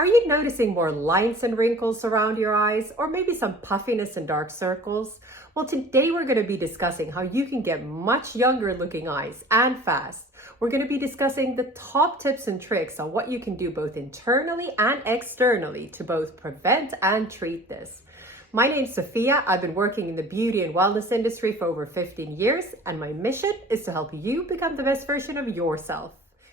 Are you noticing more lines and wrinkles around your eyes, or maybe some puffiness and dark circles? Well, today we're going to be discussing how you can get much younger looking eyes and fast. We're going to be discussing the top tips and tricks on what you can do both internally and externally to both prevent and treat this. My name's Sophia. I've been working in the beauty and wellness industry for over 15 years, and my mission is to help you become the best version of yourself.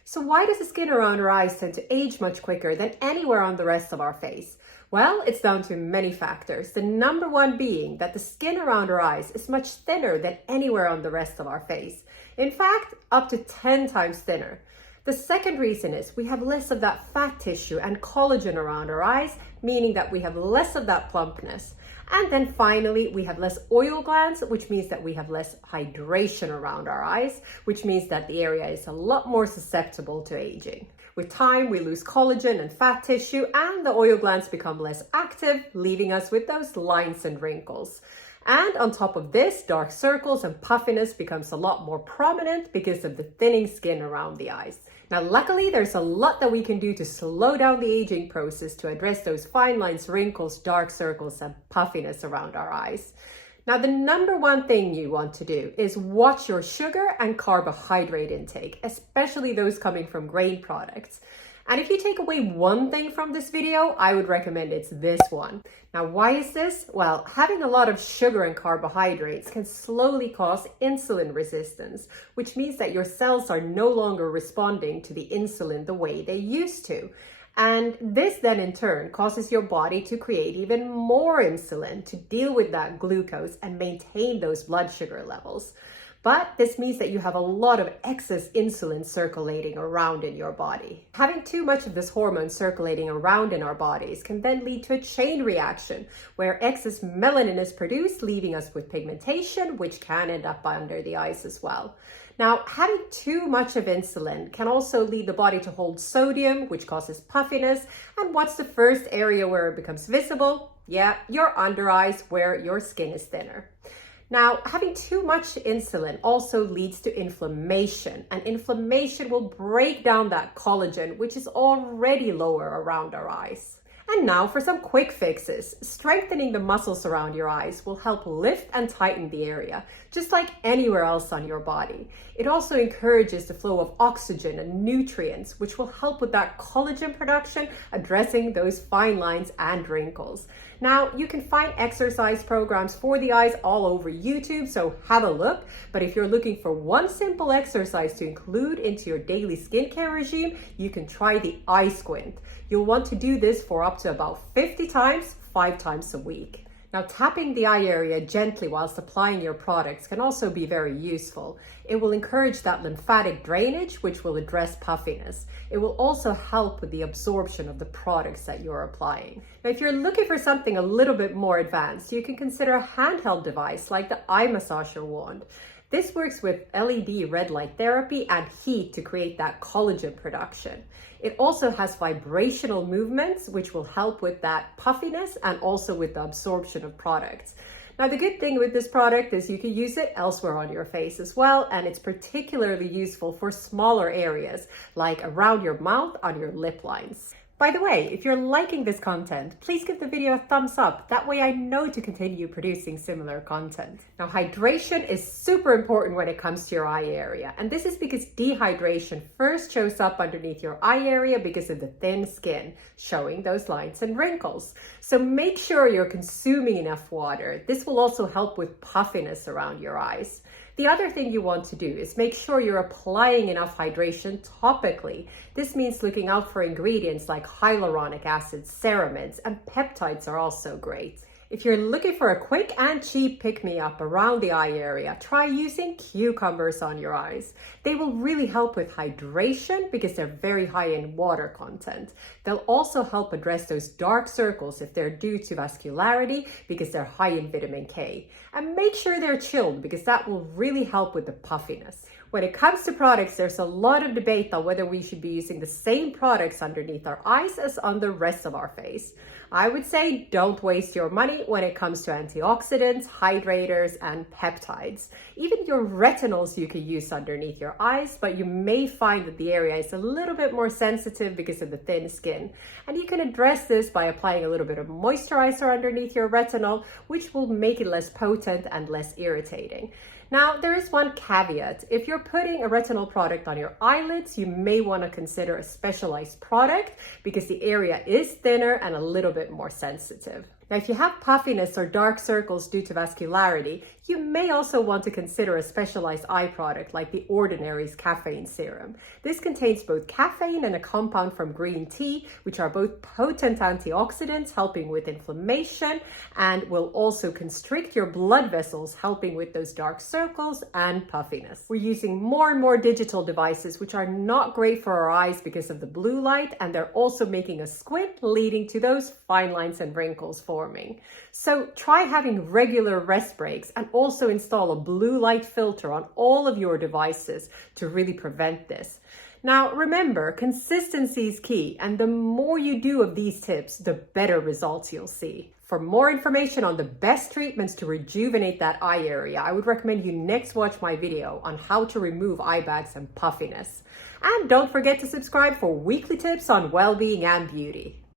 So why does the skin around our eyes tend to age much quicker than anywhere on the rest of our face? Well, it's down to many factors. The number one being that the skin around our eyes is much thinner than anywhere on the rest of our face. In fact, up to 10 times thinner. The second reason is we have less of that fat tissue and collagen around our eyes, meaning that we have less of that plumpness. And then finally, we have less oil glands, which means that we have less hydration around our eyes, which means that the area is a lot more susceptible to aging. With time, we lose collagen and fat tissue, and the oil glands become less active, leaving us with those lines and wrinkles. And on top of this, dark circles and puffiness becomes a lot more prominent because of the thinning skin around the eyes. Now, luckily, there's a lot that we can do to slow down the aging process to address those fine lines, wrinkles, dark circles, and puffiness around our eyes. Now, the number one thing you want to do is watch your sugar and carbohydrate intake, especially those coming from grain products. And if you take away one thing from this video, I would recommend it's this one. Now, why is this? Well, having a lot of sugar and carbohydrates can slowly cause insulin resistance, which means that your cells are no longer responding to the insulin the way they used to. And this then in turn causes your body to create even more insulin to deal with that glucose and maintain those blood sugar levels. But this means that you have a lot of excess insulin circulating around in your body. Having too much of this hormone circulating around in our bodies can then lead to a chain reaction where excess melanin is produced, leaving us with pigmentation, which can end up under the eyes as well. Now, having too much of insulin can also lead the body to hold sodium, which causes puffiness. And what's the first area where it becomes visible? Yeah, your under eyes, where your skin is thinner. Now, having too much insulin also leads to inflammation, and inflammation will break down that collagen, which is already lower around our eyes. And now for some quick fixes. Strengthening the muscles around your eyes will help lift and tighten the area, just like anywhere else on your body. It also encourages the flow of oxygen and nutrients, which will help with that collagen production, addressing those fine lines and wrinkles. Now, you can find exercise programs for the eyes all over YouTube, so have a look. But if you're looking for one simple exercise to include into your daily skincare regime, you can try the eye squint. You'll want to do this for up to about 50 times, 5 times a week. Now, tapping the eye area gently whilst applying your products can also be very useful. It will encourage that lymphatic drainage, which will address puffiness. It will also help with the absorption of the products that you're applying. Now, if you're looking for something a little bit more advanced, you can consider a handheld device like the eye massager wand. This works with LED red light therapy and heat to create that collagen production. It also has vibrational movements, which will help with that puffiness and also with the absorption of products. Now, the good thing with this product is you can use it elsewhere on your face as well, and it's particularly useful for smaller areas, like around your mouth, on your lip lines. By the way, if you're liking this content, please give the video a thumbs up. That way I know to continue producing similar content. Now, hydration is super important when it comes to your eye area. And this is because dehydration first shows up underneath your eye area because of the thin skin, showing those lines and wrinkles. So make sure you're consuming enough water. This will also help with puffiness around your eyes. The other thing you want to do is make sure you're applying enough hydration topically. This means looking out for ingredients like hyaluronic acid, ceramides, and peptides are also great. If you're looking for a quick and cheap pick-me-up around the eye area, try using cucumbers on your eyes. They will really help with hydration because they're very high in water content. They'll also help address those dark circles if they're due to vascularity because they're high in vitamin K. And make sure they're chilled because that will really help with the puffiness. When it comes to products, there's a lot of debate on whether we should be using the same products underneath our eyes as on the rest of our face. I would say don't waste your money when it comes to antioxidants, hydrators, and peptides. Even your retinols you can use underneath your eyes, but you may find that the area is a little bit more sensitive because of the thin skin. And you can address this by applying a little bit of moisturizer underneath your retinol, which will make it less potent and less irritating. Now, there is one caveat. If you're putting a retinol product on your eyelids, you may want to consider a specialized product because the area is thinner and a little bit more sensitive. Now, if you have puffiness or dark circles due to vascularity, you may also want to consider a specialized eye product like the Ordinary's caffeine serum. This contains both caffeine and a compound from green tea, which are both potent antioxidants, helping with inflammation, and will also constrict your blood vessels, helping with those dark circles and puffiness. We're using more and more digital devices, which are not great for our eyes because of the blue light, and they're also making us squint, leading to those fine lines and wrinkles forming. So try having regular rest breaks and also install a blue light filter on all of your devices to really prevent this. Now, remember, consistency is key, and the more you do of these tips, the better results you'll see. For more information on the best treatments to rejuvenate that eye area, I would recommend you next watch my video on how to remove eye bags and puffiness. And don't forget to subscribe for weekly tips on well-being and beauty.